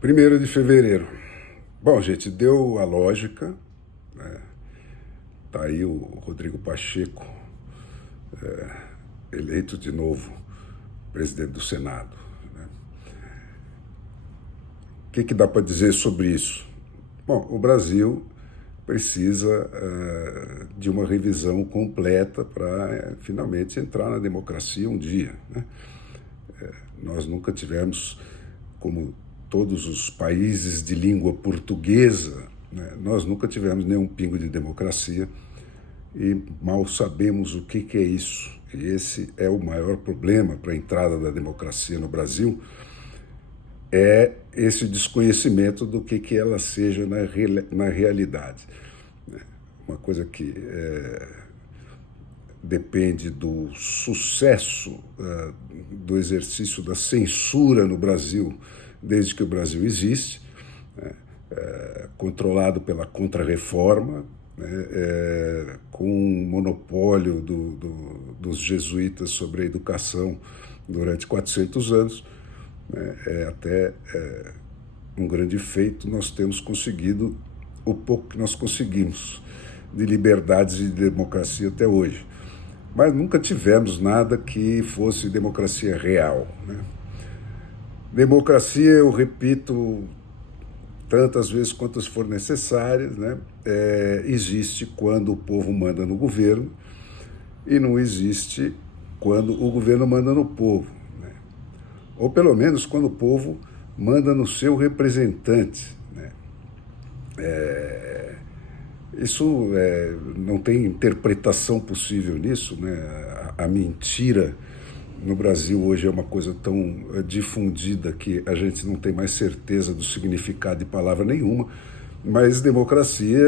1º de fevereiro. Bom, gente, deu a lógica, né? Tá aí o Rodrigo Pacheco, eleito de novo presidente do Senado, né? O que dá para dizer sobre isso? Bom, o Brasil precisa de uma revisão completa para finalmente entrar na democracia um dia, né? Nós nunca tivemos, como todos os países de língua portuguesa, né, nós nunca tivemos nenhum pingo de democracia e mal sabemos o que é isso. E esse é o maior problema para a entrada da democracia no Brasil, é esse desconhecimento do que ela seja na realidade. Uma coisa que depende do sucesso do exercício da censura no Brasil, desde que o Brasil existe, controlado pela Contra-Reforma, né, com um monopólio dos jesuítas sobre a educação durante 400 anos, né, até um grande feito. Nós temos conseguido o pouco que nós conseguimos de liberdades e de democracia até hoje. Mas nunca tivemos nada que fosse democracia real, né? Democracia, eu repito tantas vezes quantas for necessárias, né? Existe quando o povo manda no governo e não existe quando o governo manda no povo, né? Ou pelo menos quando o povo manda no seu representante, né? Isso não tem interpretação possível nisso, né? A mentira no Brasil hoje é uma coisa tão difundida que a gente não tem mais certeza do significado de palavra nenhuma, mas democracia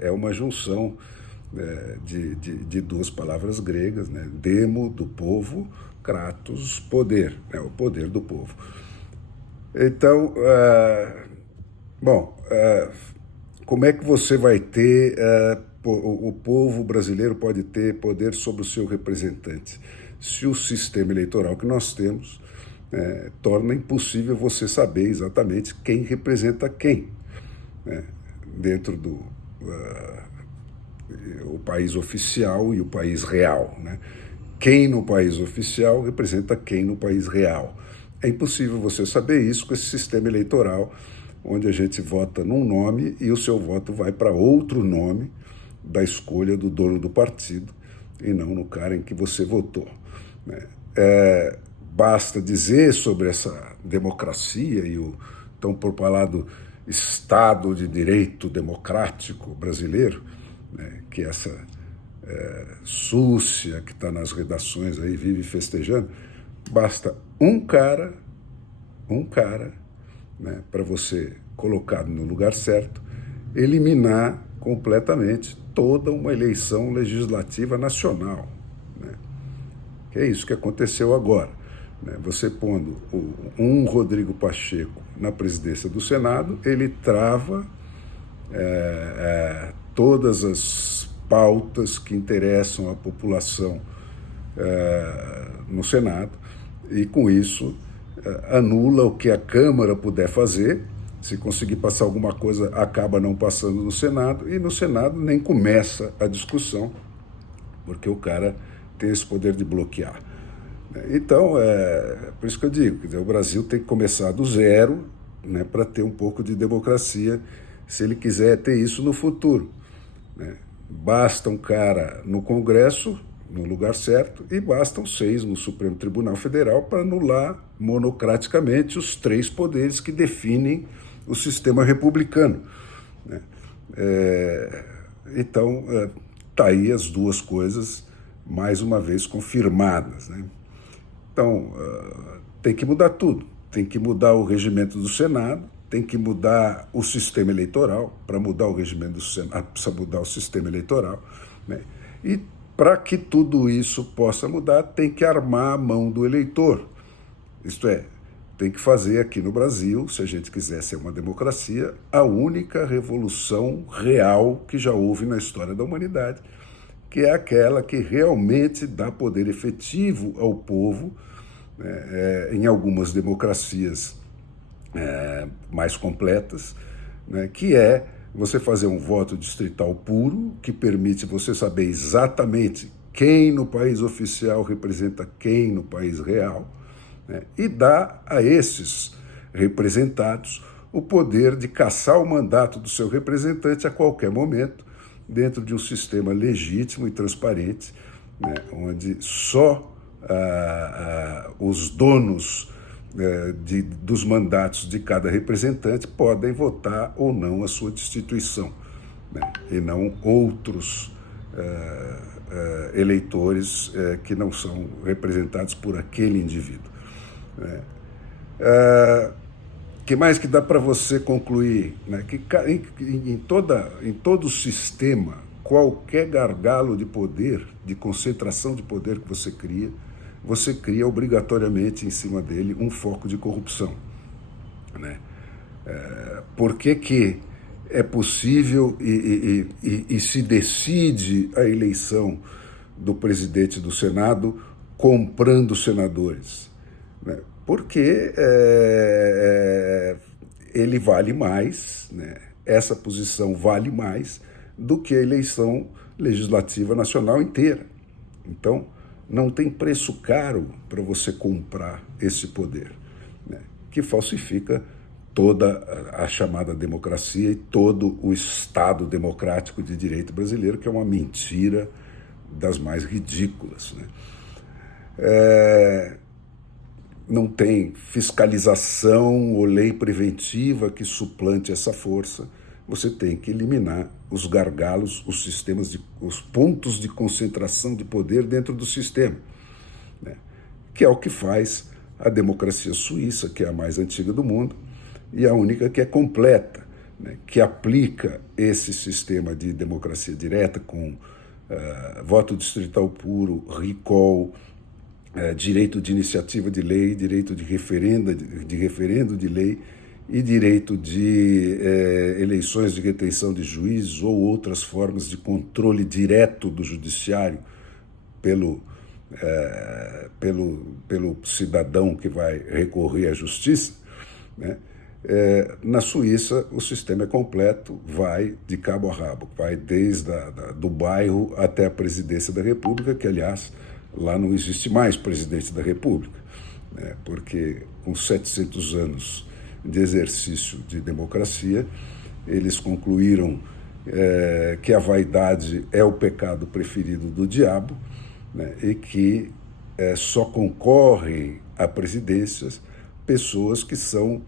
é uma junção de duas palavras gregas, né? Demo, do povo, kratos, poder, né? O poder do povo. Então, como é que você vai ter, o povo brasileiro pode ter poder sobre o seu representante, se o sistema eleitoral que nós temos torna impossível você saber exatamente quem representa quem, né, dentro do o país oficial e o país real, né? Quem no país oficial representa quem no país real. É impossível você saber isso com esse sistema eleitoral, onde a gente vota num nome e o seu voto vai para outro nome da escolha do dono do partido e não no cara em que você votou, né? Basta dizer sobre essa democracia e o tão propalado Estado de Direito Democrático brasileiro, né, que essa súcia que está nas redações aí vive festejando. Basta um cara, né, para você colocado no lugar certo, eliminar completamente toda uma eleição legislativa nacional, né? Que é isso que aconteceu agora, né? Você pondo um Rodrigo Pacheco na presidência do Senado, ele trava todas as pautas que interessam a população no Senado, e com isso anula o que a Câmara puder fazer. Se conseguir passar alguma coisa, acaba não passando no Senado, e no Senado nem começa a discussão, porque o cara tem esse poder de bloquear. Então, por isso que eu digo, quer dizer, o Brasil tem que começar do zero, né, para ter um pouco de democracia, se ele quiser ter isso no futuro, né? Basta um cara no Congresso, no lugar certo, e bastam 6 no Supremo Tribunal Federal para anular monocraticamente os 3 poderes que definem o sistema republicano, né? Então, tá aí as duas coisas, mais uma vez, confirmadas, né? Então, tem que mudar tudo. Tem que mudar o regimento do Senado, tem que mudar o sistema eleitoral. Para mudar o regimento do Senado, precisa mudar o sistema eleitoral, né? E para que tudo isso possa mudar, tem que armar a mão do eleitor. Isto é, tem que fazer aqui no Brasil, se a gente quiser ser uma democracia, a única revolução real que já houve na história da humanidade, que é aquela que realmente dá poder efetivo ao povo, né? Em algumas democracias mais completas, né, que é você fazer um voto distrital puro, que permite você saber exatamente quem no país oficial representa quem no país real, né, e dá a esses representados o poder de cassar o mandato do seu representante a qualquer momento, dentro de um sistema legítimo e transparente, né, onde só os donos dos mandatos de cada representante podem votar ou não a sua destituição, né, e não outros eleitores que não são representados por aquele indivíduo. Né. Que mais que dá para você concluir? Né? Que em todo sistema, qualquer gargalo de poder, de concentração de poder que você cria obrigatoriamente em cima dele um foco de corrupção. Né? Por que é possível e se decide a eleição do presidente do Senado comprando senadores? Né? Porque ele vale mais, né? Essa posição vale mais do que a eleição legislativa nacional inteira. Então, não tem preço caro para você comprar esse poder, né, que falsifica toda a chamada democracia e todo o Estado democrático de direito brasileiro, que é uma mentira das mais ridículas. Né. Não tem fiscalização ou lei preventiva que suplante essa força. Você tem que eliminar os gargalos, os pontos de concentração de poder dentro do sistema, né? Que é o que faz a democracia suíça, que é a mais antiga do mundo e a única que é completa, né? Que aplica esse sistema de democracia direta com voto distrital puro, recall, direito de iniciativa de lei, direito de referendo de lei e direito de eleições de retenção de juízes ou outras formas de controle direto do judiciário pelo cidadão que vai recorrer à justiça, né? Na Suíça, o sistema é completo, vai de cabo a rabo, vai desde do bairro até a presidência da República, que, aliás, lá não existe mais presidente da República, né? Porque com 700 anos de exercício de democracia, eles concluíram que a vaidade é o pecado preferido do diabo, né? E que só concorrem a presidências pessoas que são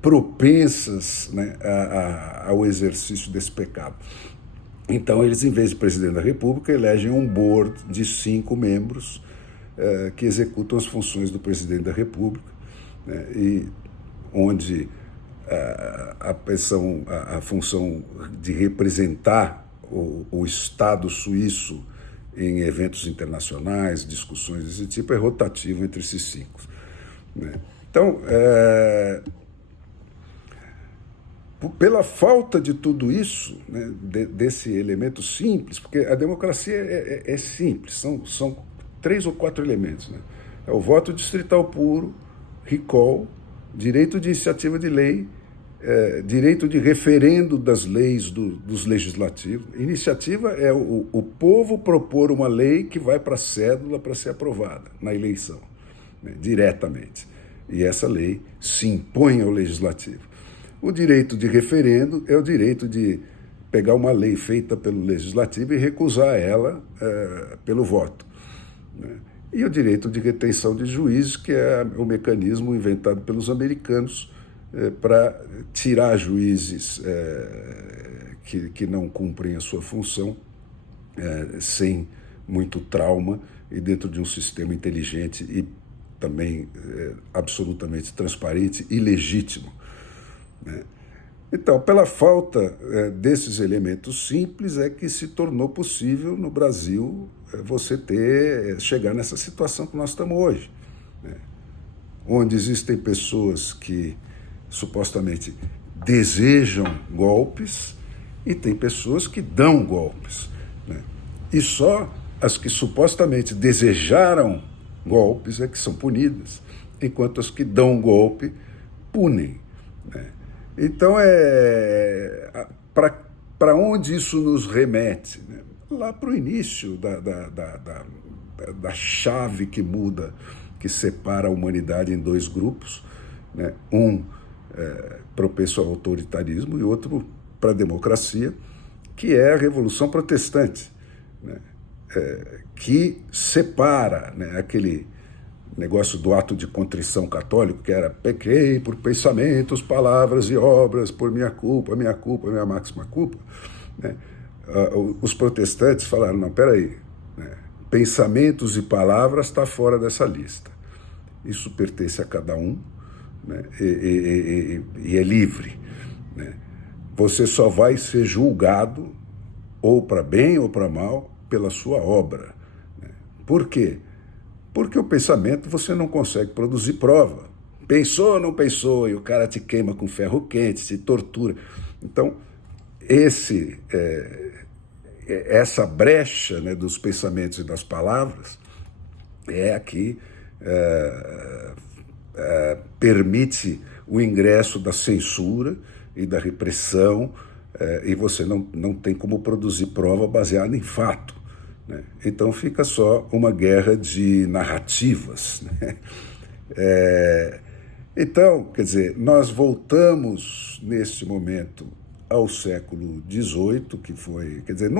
propensas, né, ao exercício desse pecado. Então, eles, em vez de presidente da República, elegem um board de 5 membros que executam as funções do presidente da República, né, e onde a função de representar o Estado suíço em eventos internacionais, discussões desse tipo, é rotativo entre esses 5. Né? Então, pela falta de tudo isso, né, desse elemento simples, porque a democracia é simples, são 3 ou 4 elementos. Né? É o voto distrital puro, recall, direito de iniciativa de lei, direito de referendo das leis dos legislativos. Iniciativa é o povo propor uma lei que vai para a cédula para ser aprovada na eleição, né, diretamente. E essa lei se impõe ao legislativo. O direito de referendo é o direito de pegar uma lei feita pelo legislativo e recusar ela pelo voto. Né? E o direito de retenção de juízes, que é o mecanismo inventado pelos americanos para tirar juízes que não cumprem a sua função sem muito trauma e dentro de um sistema inteligente e também absolutamente transparente e legítimo. Né? Então, pela falta desses elementos simples é que se tornou possível no Brasil você chegar nessa situação que nós estamos hoje, né? Onde existem pessoas que supostamente desejam golpes e tem pessoas que dão golpes, né? E só as que supostamente desejaram golpes é que são punidas, enquanto as que dão golpe punem. né? Então, para onde isso nos remete? Né? Lá para o início da chave que muda, que separa a humanidade em dois grupos, né? Um propenso ao autoritarismo e outro para a democracia, que é a Revolução Protestante, né? Que separa, né, aquele negócio do ato de contrição católico, que era pequei por pensamentos, palavras e obras, por minha culpa, minha máxima culpa, né? Os protestantes falaram, não, peraí, né? Pensamentos e palavras está fora dessa lista. Isso pertence a cada um, né? E é livre, né? Você só vai ser julgado, ou para bem ou para mal, pela sua obra, né? Por quê? Porque o pensamento você não consegue produzir prova. Pensou ou não pensou, e o cara te queima com ferro quente, te tortura. Então, essa brecha, né, dos pensamentos e das palavras é a que permite o ingresso da censura e da repressão, e você não tem como produzir prova baseada em fato, né? Então fica só uma guerra de narrativas, né? Então, quer dizer, nós voltamos neste momento ao século XVIII, que foi, quer dizer,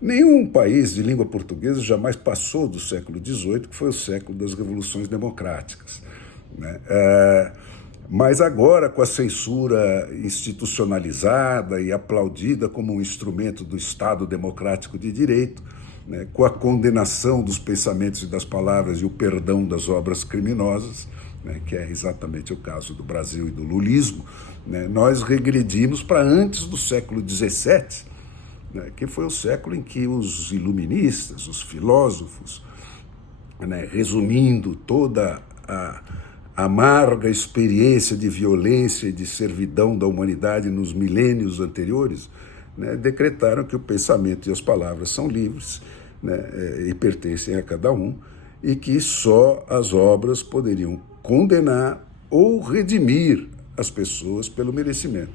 nenhum país de língua portuguesa jamais passou do século XVIII, que foi o século das revoluções democráticas, né? Mas agora, com a censura institucionalizada e aplaudida como um instrumento do Estado democrático de direito, né, com a condenação dos pensamentos e das palavras e o perdão das obras criminosas, né, que é exatamente o caso do Brasil e do lulismo, né, nós regredimos para antes do século XVII, né, que foi o século em que os iluministas, os filósofos, né, resumindo toda a amarga experiência de violência e de servidão da humanidade nos milênios anteriores, né, decretaram que o pensamento e as palavras são livres, né, e pertencem a cada um, e que só as obras poderiam condenar ou redimir as pessoas pelo merecimento.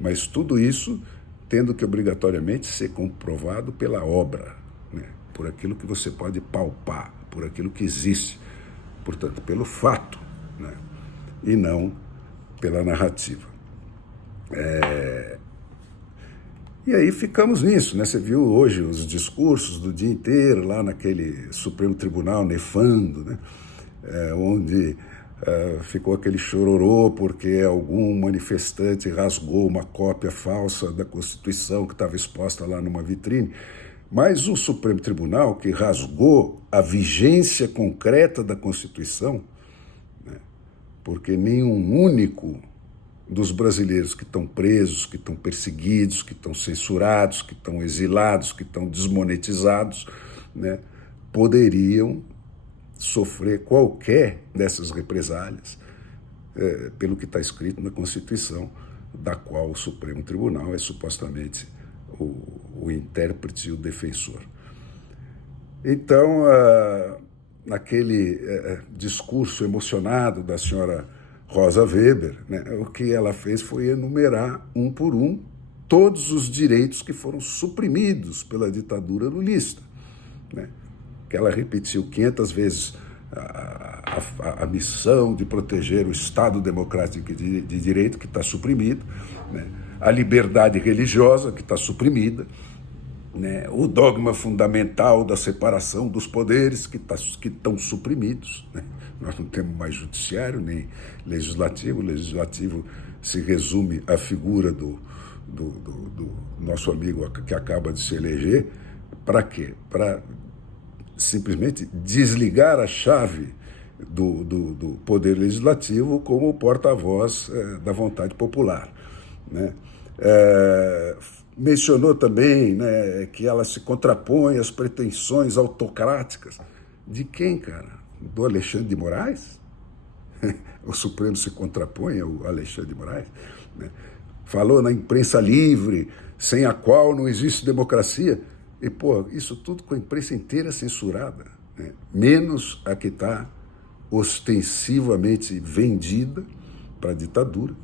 Mas tudo isso tendo que obrigatoriamente ser comprovado pela obra, né, por aquilo que você pode palpar, por aquilo que existe, portanto, pelo fato, né, e não pela narrativa. E aí ficamos nisso, né? Você viu hoje os discursos do dia inteiro lá naquele Supremo Tribunal nefando, né? Onde ficou aquele chororô porque algum manifestante rasgou uma cópia falsa da Constituição que estava exposta lá numa vitrine. Mas o Supremo Tribunal, que rasgou a vigência concreta da Constituição, né, porque nenhum único dos brasileiros que estão presos, que estão perseguidos, que estão censurados, que estão exilados, que estão desmonetizados, né, poderiam sofrer qualquer dessas represálias pelo que está escrito na Constituição, da qual o Supremo Tribunal é supostamente o intérprete e o defensor. Então, naquele discurso emocionado da senhora Rosa Weber, né, o que ela fez foi enumerar um por um todos os direitos que foram suprimidos pela ditadura lulista, né, que ela repetiu 500 vezes a missão de proteger o Estado democrático de direito, que está suprimido, né, a liberdade religiosa, que está suprimida, né, o dogma fundamental da separação dos poderes, que estão suprimidos, né? Nós não temos mais judiciário nem legislativo. O legislativo se resume à figura do nosso amigo que acaba de se eleger. Para quê? Para simplesmente desligar a chave do poder legislativo como porta-voz da vontade popular, né? Mencionou também, né, que ela se contrapõe às pretensões autocráticas. De quem, cara? Do Alexandre de Moraes? O Supremo se contrapõe ao Alexandre de Moraes, né? Falou na imprensa livre, sem a qual não existe democracia. E, pô, isso tudo com a imprensa inteira censurada, né? Menos a que está ostensivamente vendida para a ditadura,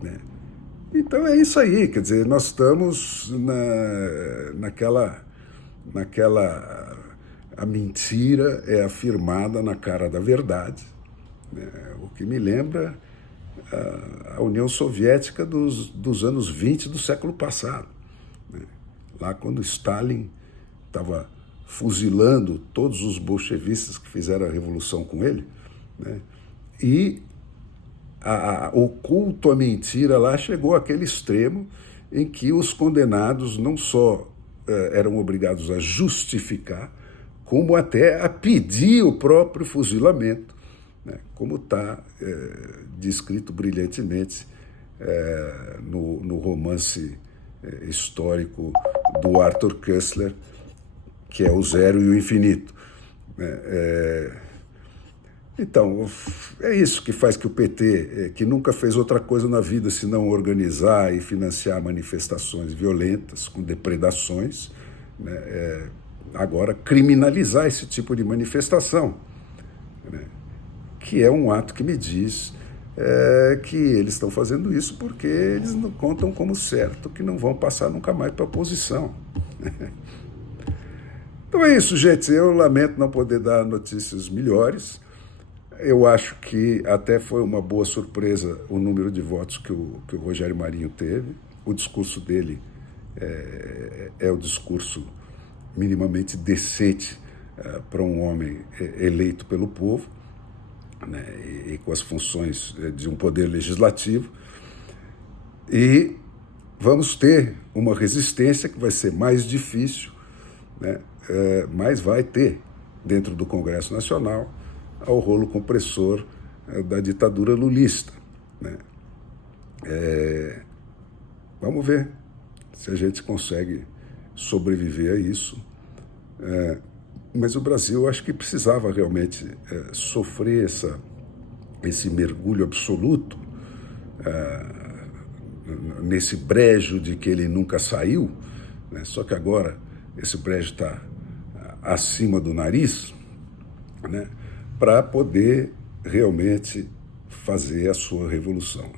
né? Então é isso aí, quer dizer, nós estamos naquela a mentira é afirmada na cara da verdade, né? O que me lembra a União Soviética dos anos 20 do século passado, né? Lá quando Stalin estava fuzilando todos os bolchevistas que fizeram a revolução com ele, né? E o culto à mentira lá chegou àquele extremo em que os condenados não só eram obrigados a justificar, como até a pedir o próprio fuzilamento, né? Como está descrito brilhantemente no romance histórico do Arthur Koestler, que é O Zero e o Infinito, né? Então, é isso que faz que o PT, que nunca fez outra coisa na vida senão organizar e financiar manifestações violentas, com depredações, né, agora criminalizar esse tipo de manifestação, né, que é um ato que me diz que eles estão fazendo isso porque eles não contam como certo que não vão passar nunca mais para a oposição. Então é isso, gente. Eu lamento não poder dar notícias melhores. Eu acho que até foi uma boa surpresa o número de votos que o Rogério Marinho teve. O discurso dele é o discurso minimamente decente para um homem eleito pelo povo, né, e com as funções de um poder legislativo. E vamos ter uma resistência que vai ser mais difícil, né, mas vai ter dentro do Congresso Nacional ao rolo compressor da ditadura lulista, né? Vamos ver se a gente consegue sobreviver a isso. Mas o Brasil, acho que precisava realmente sofrer esse mergulho absoluto nesse brejo de que ele nunca saiu, né? Só que agora esse brejo está acima do nariz, né? Para poder realmente fazer a sua revolução.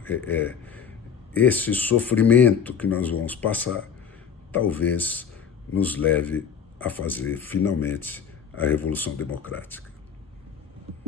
Esse sofrimento que nós vamos passar talvez nos leve a fazer finalmente a Revolução Democrática.